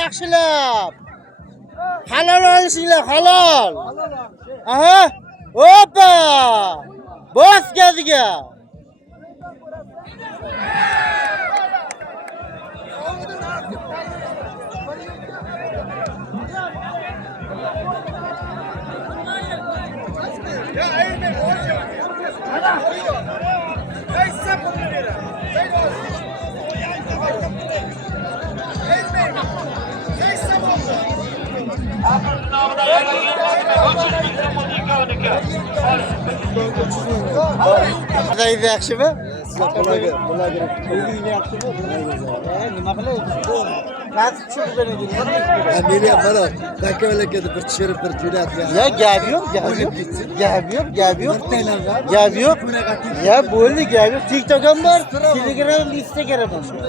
yaxshilab. Halol olishinglar, halol. Aha. Hoppa! Bos gaziga. Qanday yaxshimi? Bularga. O'zing yaxshimi? Nima qilayapsiz? Nasib tushirib beradi. Meni ham mana takavalakada bir tushirib bir jo'natgan. Ya gap yo'q, gap yo'q. Gap yo'q. Gap yo'q. Ya bo'ldi, gap yo'q. TikTok ham bor, Telegram, Instagram ham bor.